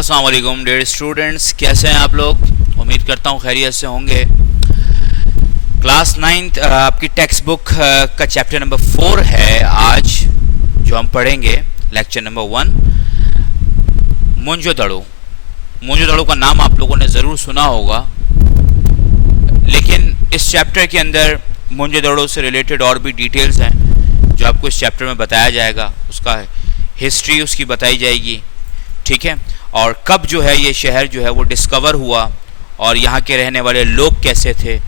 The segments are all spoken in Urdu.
السلام علیکم ڈیئر اسٹوڈنٹس، کیسے ہیں آپ لوگ؟ امید کرتا ہوں خیریت سے ہوں گے۔ کلاس 9 آپ کی ٹیکسٹ بک کا چیپٹر نمبر 4 ہے آج جو ہم پڑھیں گے، لیکچر نمبر 1 مونجو دڑو۔ مونجو دڑو کا نام آپ لوگوں نے ضرور سنا ہوگا، لیکن اس چیپٹر کے اندر مونجو دڑو سے ریلیٹڈ اور بھی ڈیٹیلز ہیں جو آپ کو اس چیپٹر میں بتایا جائے گا۔ اس کا ہسٹری اس کی بتائی جائے گی، ٹھیک ہے، اور کب جو ہے یہ شہر جو ہے وہ ڈسکور ہوا اور یہاں کے رہنے والے لوگ کیسے تھے،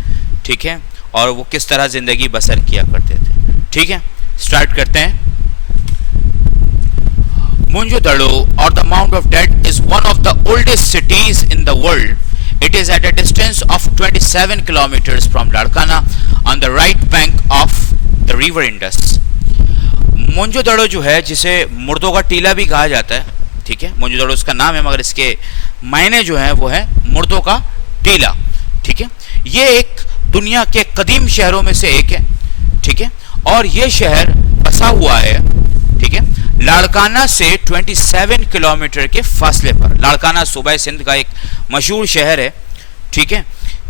ٹھیک ہے، اور وہ کس طرح زندگی بسر کیا کرتے تھے۔ ٹھیک ہے، سٹارٹ کرتے ہیں۔ مونجو دڑو اور the Mound of Dead is one of the oldest cities in the world. It is at a distance of 27 kilometers from Larkana on the right bank of the river Indus. مونجو Daro جو ہے جسے مردوں کا ٹیلا بھی کہا جاتا ہے، ٹھیک ہے، مونجو دڑو اس کا نام ہے مگر اس کے معنی جو ہیں وہ ہے مردوں کا ٹیلا، ٹھیک ہے۔ یہ ایک دنیا کے قدیم شہروں میں سے ایک ہے، ٹھیک ہے، اور یہ شہر بسا ہوا ہے، ٹھیک ہے، لاڑکانہ سے 27 کلومیٹر کے فاصلے پر۔ لاڑکانہ صوبہ سندھ کا ایک مشہور شہر ہے، ٹھیک ہے،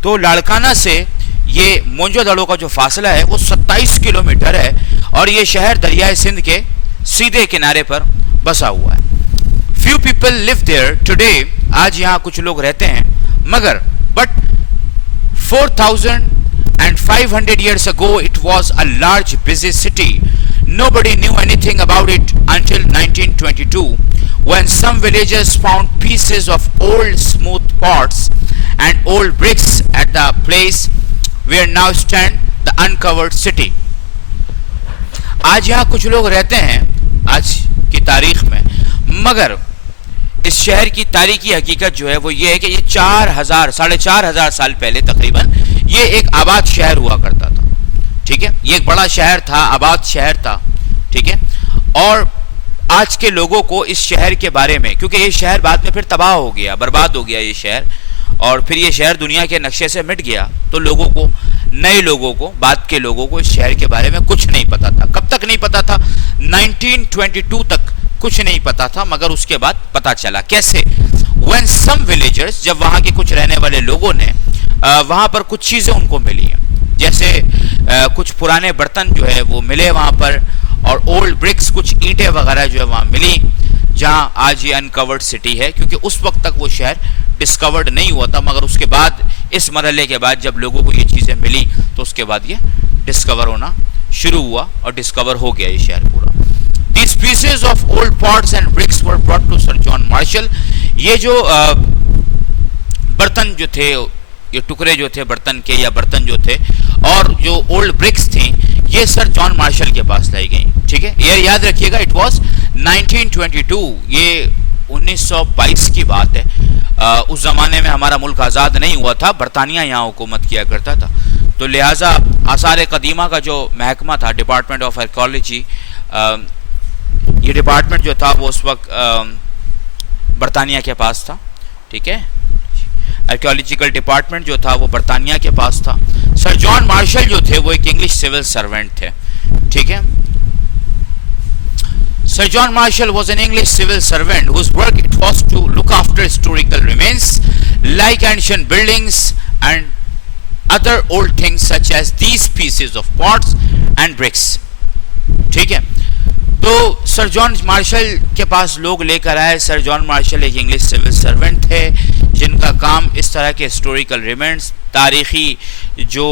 تو لاڑکانہ سے یہ مونجو دڑو کا جو فاصلہ ہے وہ 27 کلومیٹر ہے، اور یہ شہر دریائے سندھ کے سیدھے کنارے پر بسا ہوا ہے۔ Few people live there today. آج یہاں کچھ لوگ رہتے ہیں، مگر but 4,500 years ago it was a large busy city. Nobody knew anything about it until 1922, when some villagers found pieces of old smooth pots and old bricks at the place where now stand the uncovered city. آج یہاں کچھ لوگ رہتے ہیں آج کی تاریخ میں، مگر اس شہر کی تاریخی حقیقت جو ہے وہ یہ ہے کہ یہ 4,000 سال پہلے تقریباً یہ ایک آباد شہر ہوا کرتا تھا، ٹھیک ہے، یہ ایک بڑا شہر تھا، آباد شہر تھا، ٹھیک ہے، اور آج کے لوگوں کو اس شہر کے بارے میں، کیونکہ یہ شہر بعد میں پھر تباہ ہو گیا، برباد ہو گیا یہ شہر، اور پھر یہ شہر دنیا کے نقشے سے مٹ گیا، تو لوگوں کو، نئے لوگوں کو، بعد کے لوگوں کو اس شہر کے بارے میں کچھ نہیں پتا تھا۔ کب تک نہیں پتا تھا؟ 1922 تک کچھ نہیں پتا تھا، مگر اس کے بعد پتا چلا۔ کیسے؟ when some villagers، جب وہاں کے کچھ رہنے والے لوگوں نے وہاں پر کچھ چیزیں ان کو ملی ہیں، جیسے کچھ پرانے برتن جو ہے وہ ملے وہاں پر، اور اولڈ برکس، کچھ اینٹیں وغیرہ جو ہے وہاں ملی، جہاں آج یہ انکورڈ سٹی ہے، کیونکہ اس وقت تک وہ شہر ڈسکورڈ نہیں ہوا تھا، مگر اس کے بعد، اس مرحلے کے بعد جب لوگوں کو یہ چیزیں ملی تو اس کے بعد یہ ڈسکور ہونا شروع ہوا اور ڈسکور ہو گیا یہ شہر پورا۔ These pieces of old pots and bricks were brought to Sir John Marshall. یہ جو برتن جو تھے، یہ ٹکڑے جو تھے برتن کے یا برتن جو تھے اور جو اولڈ برکس تھیں، یہ سر جان مارشل کے پاس لائی گئیں، ٹھیک ہے۔ یہ یاد رکھیے گا، اٹ واز 1922، یہ 1922 کی بات ہے۔ اس زمانے میں ہمارا ملک آزاد نہیں ہوا تھا، برطانیہ یہاں حکومت کیا کرتا تھا، تو لہٰذا آثار قدیمہ کا جو محکمہ تھا، ڈپارٹمنٹ آف آرکیالوجی، یہ ڈپارٹمنٹ جو تھا وہ اس وقت برطانیہ کے پاس تھا، ٹھیک ہے، آرکیالوجیکل ڈپارٹمنٹ جو تھا وہ برطانیہ کے پاس تھا۔ سر جان مارشل جو تھے وہ ایک انگلش سول سرونٹ تھے، ٹھیک ہے۔ Sir John Marshall was an English civil servant whose work it was to look after historical remains like ancient buildings and other old things such as these pieces of pots and bricks. ٹھیک ہے، تو سر جان مارشل کے پاس لوگ لے کر آئے۔ سر جان مارشل ایک انگلش سول سرونٹ تھے جن کا کام اس طرح کے ہسٹوریکل ریمنٹس، تاریخی جو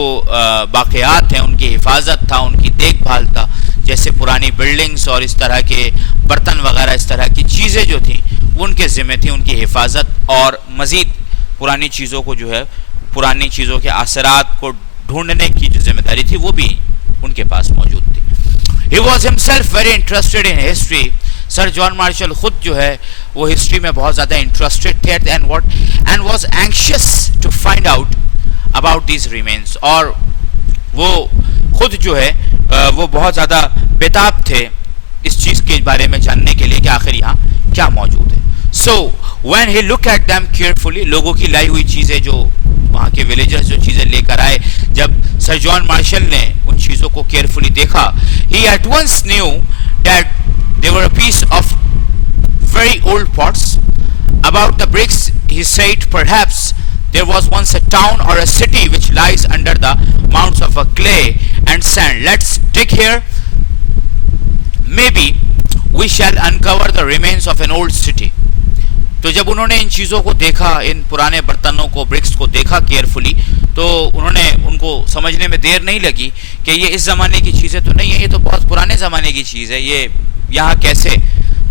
باقیات ہیں ان کی حفاظت تھا، ان کی دیکھ بھال تھا، جیسے پرانی بلڈنگز اور اس طرح کے برتن وغیرہ، اس طرح کی چیزیں جو تھیں وہ ان کے ذمہ تھیں، ان کی حفاظت اور مزید پرانی چیزوں کو جو ہے، پرانی چیزوں کے اثرات کو ڈھونڈنے کی جو ذمہ داری تھی وہ بھی ان کے پاس موجود تھی۔ He was himself very interested in history. Sir John Marshall خود جو ہے وہ ہسٹری میں بہت زیادہ انٹرسٹڈ تھے and was anxious to find out about these remains. اور وہ خود جو ہے وہ بہت زیادہ بیتاب تھے اس چیز کے بارے میں جاننے کے لیے کہ آخر یہاں کیا موجود ہے۔ So when he looked at them carefully، لوگوں کی لائی ہوئی چیزیں جو وہاں کے ویلیجرز جو چیزیں لے کر آئے، جب سر جان مارشل نے ان چیزوں کو کیئرفلی دیکھا، he at once knew that they were a piece of very old pots. About the bricks, he said, perhaps there was once a town or a city which lies under the mounds of a clay and sand. Let's dig here. Maybe we shall uncover the remains of an old city. تو جب انہوں نے ان چیزوں کو دیکھا, ان پرانے برتنوں کو, برکس کو دیکھا کیئرفلی, تو ان کو سمجھنے میں دیر نہیں لگی کہ یہ اس زمانے کی چیزیں تو نہیں ہیں, یہ تو بہت پرانے زمانے کی چیز ہے, یہ یہاں کیسے.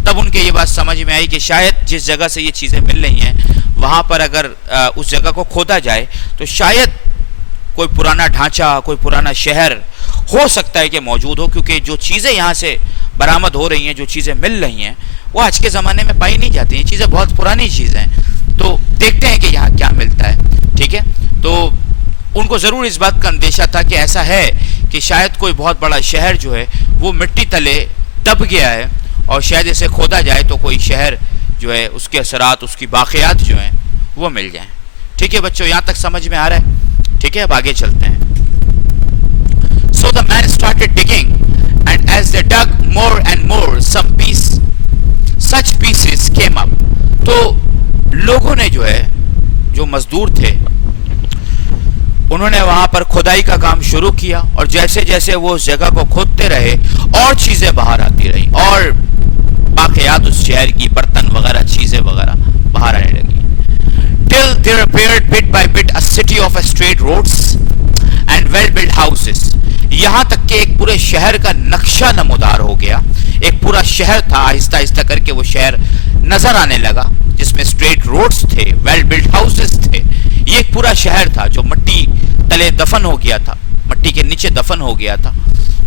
تب ان کے یہ بات سمجھ میں آئی کہ شاید جس جگہ سے یہ چیزیں مل رہی ہیں وہاں پر اگر اس جگہ کو کھودا جائے تو شاید کوئی پرانا ڈھانچہ, کوئی پرانا شہر ہو سکتا ہے کہ موجود ہو, کیونکہ جو چیزیں یہاں سے برآمد ہو رہی ہیں, جو چیزیں مل رہی ہیں, وہ آج کے زمانے میں پائی نہیں جاتی ہیں. یہ چیزیں بہت پرانی چیزیں ہیں, تو دیکھتے ہیں کہ یہاں کیا ملتا ہے. ٹھیک ہے, تو ان کو ضرور اس بات کا اندیشہ تھا کہ ایسا ہے کہ شاید کوئی بہت بڑا شہر جو ہے وہ مٹی تلے دب گیا ہے, اور شاید اسے کھودا جائے تو کوئی شہر جو ہے اس کے اثرات, اس کی باقیات جو ہیں وہ مل جائیں. ٹھیک ہے بچوں, یہاں تک سمجھ میں آ رہا ہے؟ ٹھیک ہے, اب آگے چلتے ہیں. So the man started digging, and as they dug more and more, such pieces came up. تو لوگوں نے جو ہے, جو مزدور تھے, انہوں نے وہاں پر کھدائی کا کام شروع کیا, اور جیسے جیسے وہ اس جگہ کو کھودتے رہے اور چیزیں باہر آتی رہی, اور باقیات اس شہر کی, برتن وغیرہ, چیزیں وغیرہ باہر آنے لگی. Till there appeared bit by bit a city of straight roads and well-built houses. یہاں تک کہ ایک پورے شہر کا نقشہ نمودار ہو گیا. ایک پورا شہر تھا, آہستہ آہستہ کر کے وہ شہر نظر آنے لگا, جس میں اسٹریٹ روڈز تھے, ویل بلڈ ہاؤسز تھے. یہ ایک پورا شہر تھا جو مٹی تلے دفن ہو گیا تھا, مٹی کے نیچے دفن ہو گیا تھا,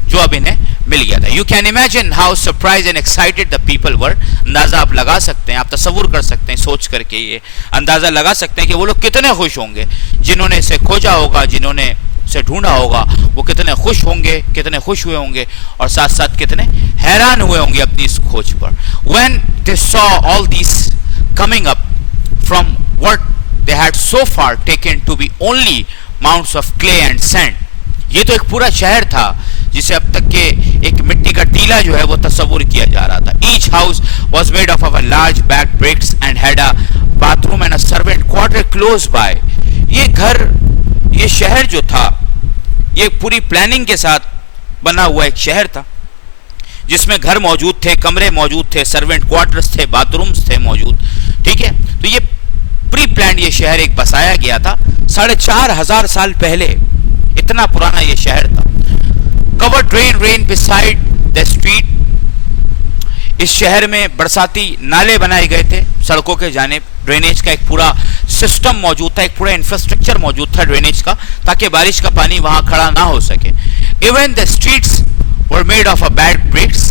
جو اب انہیں مل گیا تھا. You can imagine how surprised and excited the people were. اندازہ آپ لگا سکتے ہیں, آپ تصور کر سکتے ہیں, سوچ کر کے یہ اندازہ لگا سکتے ہیں کہ وہ لوگ کتنے خوش ہوں گے جنہوں نے اسے کھوجا ہوگا, جنہوں نے اسے ڈھونڈا ہوگا. وہ کتنے خوش ہوں گے, کتنے خوش ہوئے ہوں گے, اور ساتھ ساتھ کتنے حیران ہوئے ہوں گے اپنی اس کھوج پر. When they saw all these coming up from what they had so far taken to be only mounds of clay and sand. یہ تو ایک پورا شہر تھا جسے اب تک کہ ایک مٹی کا ٹیلا جو ہے وہ تصور کیا جا رہا تھا. Each house was made of a large backed bricks and had a bathroom and a servant quarter close by. یہ گھر, یہ شہر جو تھا, یہ پوری پلاننگ کے ساتھ بنا ہوا ایک شہر تھا, جس میں گھر موجود تھے, کمرے موجود تھے, سرونٹ کوارٹرز تھے, باتھ رومز تھے موجود. ٹھیک ہے, تو یہ پری پلانڈ یہ شہر ایک بسایا گیا تھا 4,500 سال پہلے. اتنا پرانا یہ شہر تھا. Covered drain beside the street. اس شہر میں برساتی نالے بنائے گئے تھے سڑکوں کے جانب. ڈرینیج کا ایک پورا سسٹم موجود تھا, ایک پورا انفراسٹرکچر موجود تھا ڈرینیج کا, تاکہ بارش کا پانی وہاں کھڑا نہ ہو سکے. Even the streets were made of a bad bricks.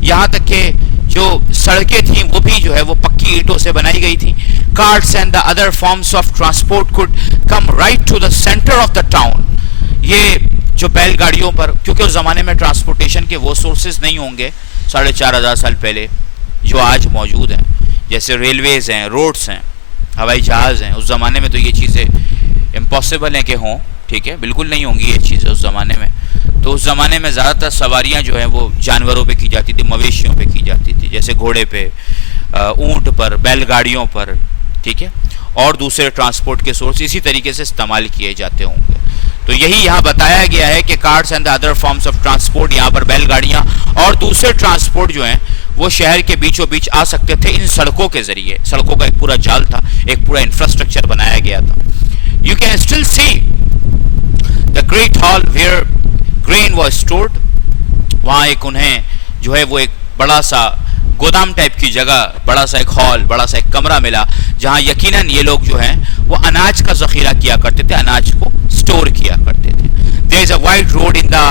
یہاں تک کہ جو سڑکیں تھیں وہ بھی جو ہے وہ پکی اینٹوں سے بنائی گئی تھیں. Carts and the other forms of transport could come right to the center of the town. یہ جو بیل گاڑیوں پر, کیونکہ اس زمانے میں ٹرانسپورٹیشن کے وہ سورسز نہیں ہوں گے 4,500 سال پہلے جو آج موجود ہیں, جیسے ریلویز ہیں, روڈز ہیں, ہوائی جہاز ہیں. اس زمانے میں تو یہ چیزیں امپاسبل ہیں کہ ہوں. ٹھیک ہے, بالکل نہیں ہوں گی یہ چیزیں اس زمانے میں. تو اس زمانے میں زیادہ تر سواریاں جو ہیں وہ جانوروں پہ کی جاتی تھی, مویشیوں پہ کی جاتی تھی, جیسے گھوڑے پہ, اونٹ پر, بیل گاڑیوں پر. ٹھیک ہے, اور دوسرے ٹرانسپورٹ کے سورس اسی طریقے سے استعمال کیے جاتے ہوں گے. تو یہی یہاں بتایا گیا ہے کہ carts and other forms of transport, یہاں پر بیل گاڑیاں اور دوسرے ٹرانسپورٹ جو ہیں وہ شہر کے بیچوں بیچ آ سکتے تھے ان سڑکوں کے ذریعے. سڑکوں کا ایک پورا جال تھا, ایک پورا انفراسٹرکچر بنایا گیا تھا. You can still see the great hall where grain was stored. وہاں ایک انہیں جو ہے وہ ایک بڑا سا گودام ٹائپ کی جگہ, بڑا سا ایک ہال, بڑا سا ایک کمرہ ملا, جہاں یقیناً یہ لوگ جو ہیں وہ اناج کا ذخیرہ کیا کرتے تھے, اناج کو سٹور کیا کرتے تھے. There is a wide road in the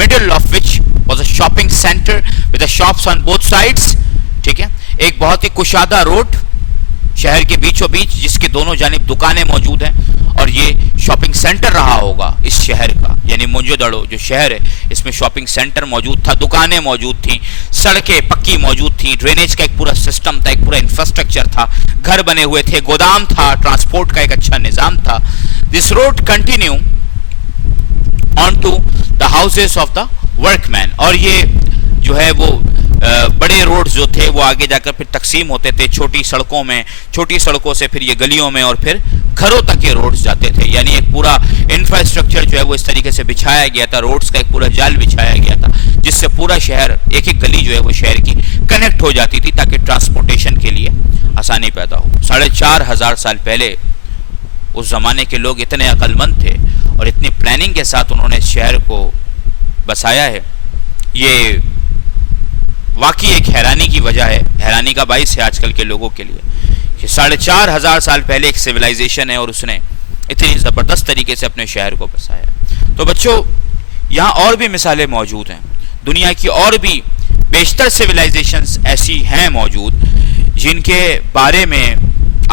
middle of which was a shopping center with the shops on both sides. ٹھیک ہے, ایک بہت ہی کشادہ روڈ شہر کے بیچوں بیچ, جس کے دونوں جانب دکانیں موجود ہیں, اور یہ شاپنگ سینٹر رہا ہوگا اس شہر کا. یعنی موئنجودڑو جو شہر ہے اس میں شاپنگ سینٹر موجود تھا, دکانیں موجود تھیں, سڑکیں پکی موجود تھیں, ڈرینیج کا ایک پورا سسٹم تھا, ایک پورا انفراسٹرکچر تھا, گھر بنے ہوئے تھے, گودام تھا, ٹرانسپورٹ کا ایک اچھا نظام تھا. This road continue on to the houses of the workmen. اور یہ جو ہے وہ بڑے روڈز جو تھے وہ آگے جا کر پھر تقسیم ہوتے تھے چھوٹی سڑکوں میں، چھوٹی سڑکوں سے پھر یہ گلیوں میں اور پھر گھروں تک یہ روڈز جاتے تھے. یعنی ایک پورا انفراسٹرکچر جو ہے وہ اس طریقے سے بچھایا گیا تھا، روڈز کا ایک پورا جال بچھایا گیا تھا جس سے پورا شہر، ایک ایک گلی جو ہے وہ شہر کی کنیکٹ ہو جاتی تھی تاکہ ٹرانسپورٹیشن کے لیے آسانی پیدا ہو. 4,500 سال پہلے اس زمانے کے لوگ اتنے عقل مند تھے اور اتنی پلاننگ کے ساتھ انہوں نے اس شہر کو بسایا ہے. یہ واقعی ایک حیرانی کی وجہ ہے، حیرانی کا باعث ہے آج کل کے لوگوں کے لیے کہ 4,500 سال پہلے ایک سویلائزیشن ہے اور اس نے اتنی زبردست طریقے سے اپنے شہر کو بسایا. تو بچوں یہاں اور بھی مثالیں موجود ہیں، دنیا کی اور بھی بیشتر سویلائزیشنز ایسی ہیں موجود جن کے بارے میں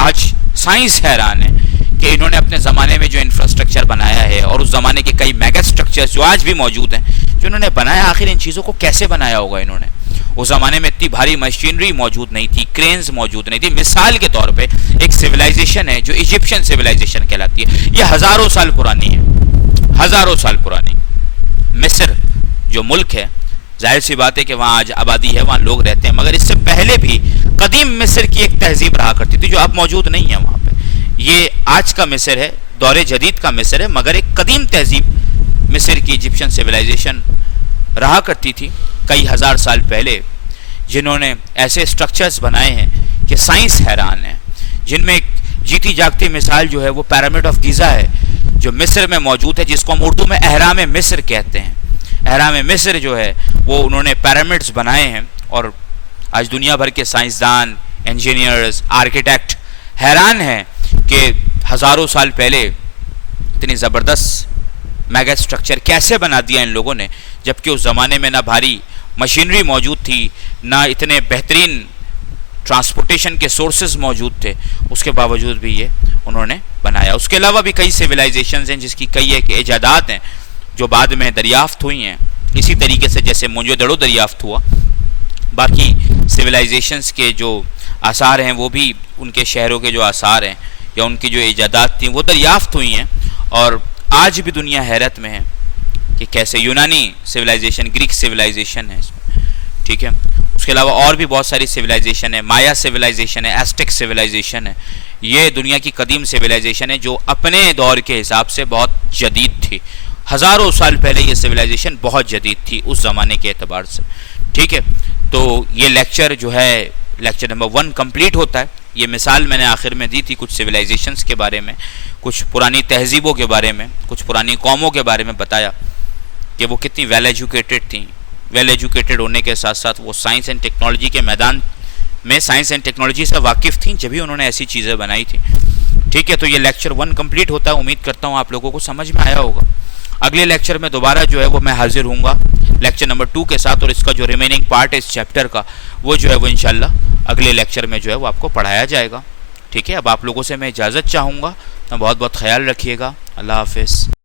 آج سائنس حیران ہے کہ انہوں نے اپنے زمانے میں جو انفراسٹرکچر بنایا ہے اور اس زمانے کے کئی میگا اسٹرکچرز جو آج بھی موجود ہیں جو انہوں نے بنایا، آخر ان چیزوں کو کیسے بنایا ہوگا انہوں نے. اس زمانے میں اتنی بھاری مشینری موجود نہیں تھی، کرینز موجود نہیں تھی. مثال کے طور پہ ایک سویلائزیشن ہے جو ایجپشین سویلائزیشن کہلاتی ہے، یہ ہزاروں سال پرانی ہے، ہزاروں سال پرانی. مصر جو ملک ہے، ظاہر سی بات ہے کہ وہاں آج آبادی ہے، وہاں لوگ رہتے ہیں، مگر اس سے پہلے بھی قدیم مصر کی ایک تہذیب رہا کرتی تھی جو اب موجود نہیں ہے وہاں پہ. یہ آج کا مصر ہے، دور جدید کا مصر ہے، مگر ایک قدیم تہذیب مصر کی ایجپشین سویلائزیشن رہا کرتی تھی کئی ہزار سال پہلے، جنہوں نے ایسے اسٹرکچرز بنائے ہیں کہ سائنس حیران ہے. جن میں ایک جیتی جاگتی مثال جو ہے وہ پیرامڈ آف گیزا ہے جو مصر میں موجود ہے، جس کو ہم اردو میں اہرام مصر کہتے ہیں. اہرام مصر جو ہے وہ انہوں نے پیرامڈز بنائے ہیں اور آج دنیا بھر کے سائنسدان، انجینئرز، آرکیٹیکٹ حیران ہیں کہ ہزاروں سال پہلے اتنی زبردست میگا اسٹرکچر کیسے بنا دیا ان لوگوں نے، جبکہ اس زمانے میں نہ بھاری مشینری موجود تھی، نہ اتنے بہترین ٹرانسپورٹیشن کے سورسز موجود تھے، اس کے باوجود بھی یہ انہوں نے بنایا. اس کے علاوہ بھی کئی سویلائزیشنز ہیں جس کی کئی ایک ایجادات ہیں جو بعد میں دریافت ہوئی ہیں، اسی طریقے سے جیسے موئنجو دڑو دریافت ہوا. باقی سویلائزیشنز کے جو آثار ہیں وہ بھی ان کے شہروں کے جو آثار ہیں یا ان کی جو ایجادات تھیں وہ دریافت ہوئی ہیں، اور آج بھی دنیا حیرت میں ہے کہ کیسے یونانی سویلائزیشن، گریک سویلائزیشن ہے اس میں، ٹھیک ہے. اس کے علاوہ اور بھی بہت ساری سویلائزیشن ہے، مایا سویلائزیشن ہے، ایسٹک سویلائزیشن ہے. یہ دنیا کی قدیم سویلائزیشن ہے جو اپنے دور کے حساب سے بہت جدید تھی. ہزاروں سال پہلے یہ سویلائزیشن بہت جدید تھی اس زمانے کے اعتبار سے، ٹھیک ہے. تو یہ لیکچر جو ہے، لیکچر نمبر 1 کمپلیٹ ہوتا ہے. یہ مثال میں نے آخر میں دی تھی کچھ سویلائزیشنز کے بارے میں، کچھ پرانی تہذیبوں کے بارے میں، کچھ پرانی قوموں کے بارے میں بتایا کہ وہ کتنی ویل ایجوکیٹڈ تھیں. ویل ایجوکیٹڈ ہونے کے ساتھ ساتھ وہ سائنس اینڈ ٹیکنالوجی کے میدان میں سائنس اینڈ ٹیکنالوجی سے واقف تھیں، جبھی انہوں نے ایسی چیزیں بنائی تھیں، ٹھیک ہے. تو یہ لیکچر 1 کمپلیٹ ہوتا ہے. امید کرتا ہوں آپ لوگوں کو سمجھ میں آیا ہوگا. اگلے لیکچر میں دوبارہ جو ہے وہ میں حاضر ہوں گا لیکچر نمبر 2 کے ساتھ، اور اس کا جو ریمیننگ پارٹ ہے اس چیپٹر کا وہ جو ہے وہ انشاءاللہ اگلے لیکچر میں جو ہے وہ آپ کو پڑھایا جائے گا، ٹھیک ہے. اب آپ لوگوں سے میں اجازت چاہوں گا، بہت بہت خیال رکھیے گا. اللہ حافظ.